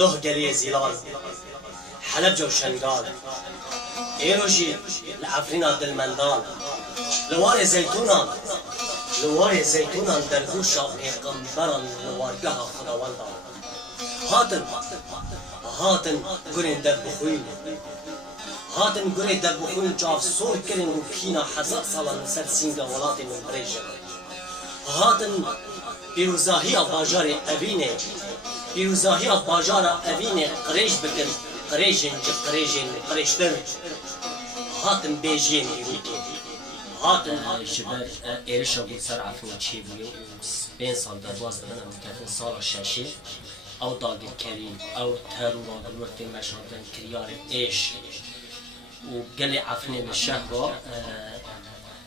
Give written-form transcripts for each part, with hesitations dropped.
ده قلي زيلان حلب جو شنقال ايروجي العفرين دلمندان لوار زيتونان لوار زيتونان درگوشا پیغمبران لوارگاه خداوندان هاتن گرین در بخوین هاتن گرین در بخوین جاف سور کرن و پینا 1000 سالان سر سینگا ولات من بریجن هاتن پیروزاهی باجار اوینه پیروزاهی باجار اوینه قریش بکن قریجن جب قریشتر هاتن بیجین ایروکی هاتن شبر ایرشا بود سر عفنی چی بوده 5 سال در باز دادن مکتن سال ششه او داگل کریم او ترور آگلورت مشاهدن کریار ایش و قل عفنی بشهر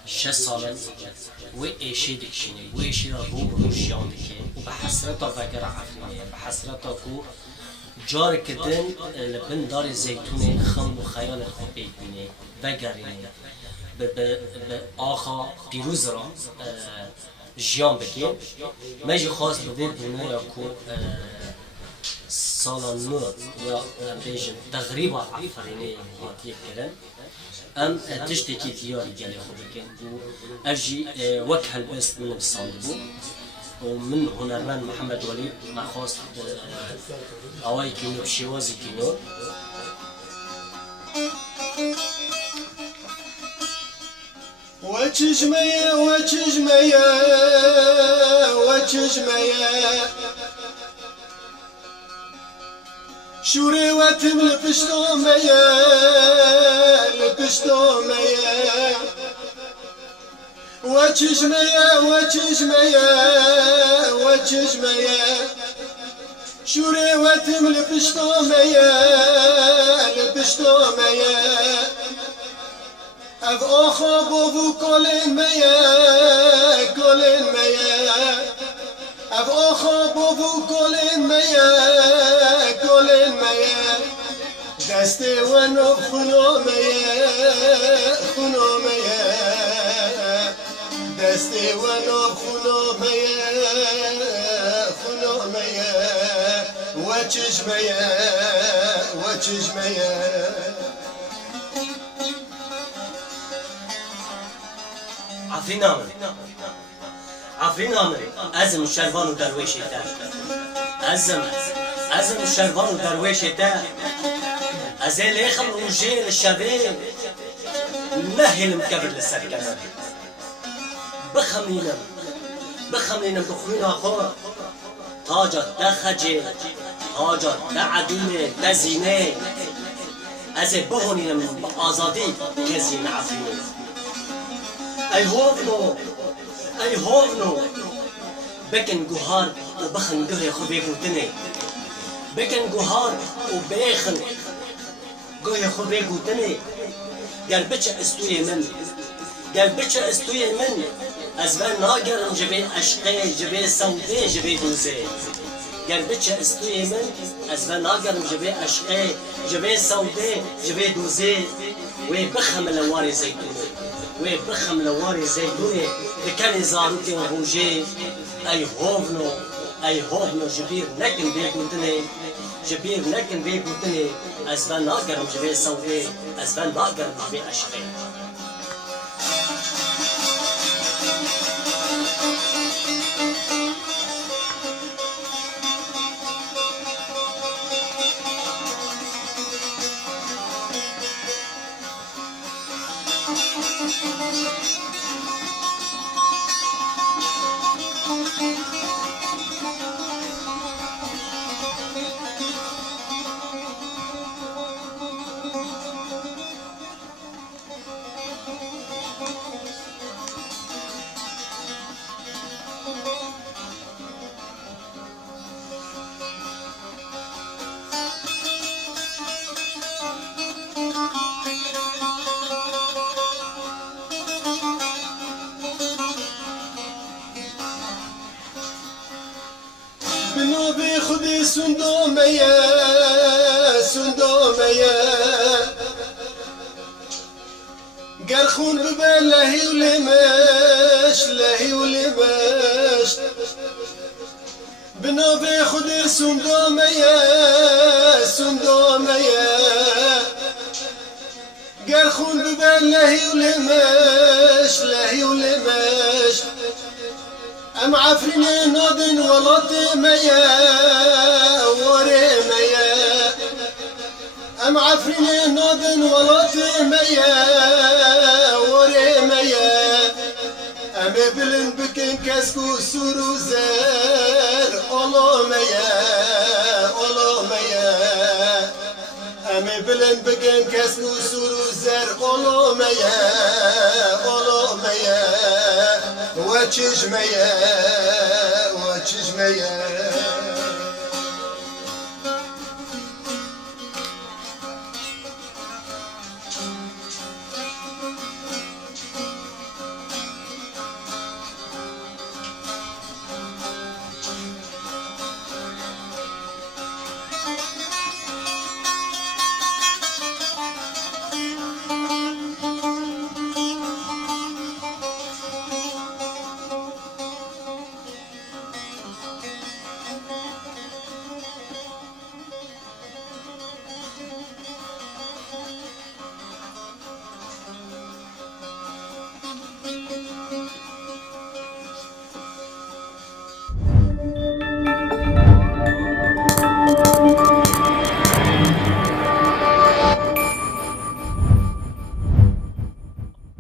6 سالا و ایشی دکشینه و ایشی را رو جیان دکه و به حسرتا وگر عفنی به حسرتا کو جار کدن لبن دار زیتون خم و خیال خود بیدونه وگرینه به آخا پیروز را جیان بکن مجی خواست بده بونه یا کو سالا نو یا بیجن تغریبا عفرینه هاتیه کرن ام تشتی که دیاری گلی خود بکن و افجی وک هلبست من بساند بو ومن هنرمند محمد ولید ما خواست اوای کینو بشیوازی کینو وچشمية شوري واتم لبشتو ميا وچشمية شوري واتم لبشتو ميا اف آخا بابو کلین میا اف آخا بابو کلین میا دست ونو خونو میا دست ونو خونو میا وچشمية عفرين عمري أزم الشربان ودرويشي تا أزم الشربان ودرويشي تا أزيل يخم وجيل الشباب نهل مكبر للسركنة بخمينم بخوينا خور تاجت تخجي تاجت تعدوني تزيني أزي بهونينم بآزادي يزين عفرين أي هوفنو بكن جوهار وبخن جهي خبي بوتني بكن جوهار وبيخن جهي خبي بوتني قال بتش استوي من أزبان ناجر جبي أشقي جبي سودي جبي دوزي قال بتش استوي من أزبان ناجر جبي أشقي جبي سودي جبي دوزي وبخم لواري زيتوني وبخم لواري زيتوني بكاني زاروتي وبوجي أي هوفنو جبير لكن بيقوتني أزبان ناقرم جبي سودي أزبان ناقرم جبي أشقي بنوبي خدي سندومية قرخون ببال لهي ولمش بنابه خود سندامه سندامه گر خون ببر لهی و لمش لهی و لمش ام عفرین نادن ولات میا وره میا ام عفرین نادن ولات میا وره میا ام بلن بکن کسکو سورو زر اولو میا اولو میا ام بلن بکن کسکو سورو زر اولو میا اولو میا وچشمية وچشمية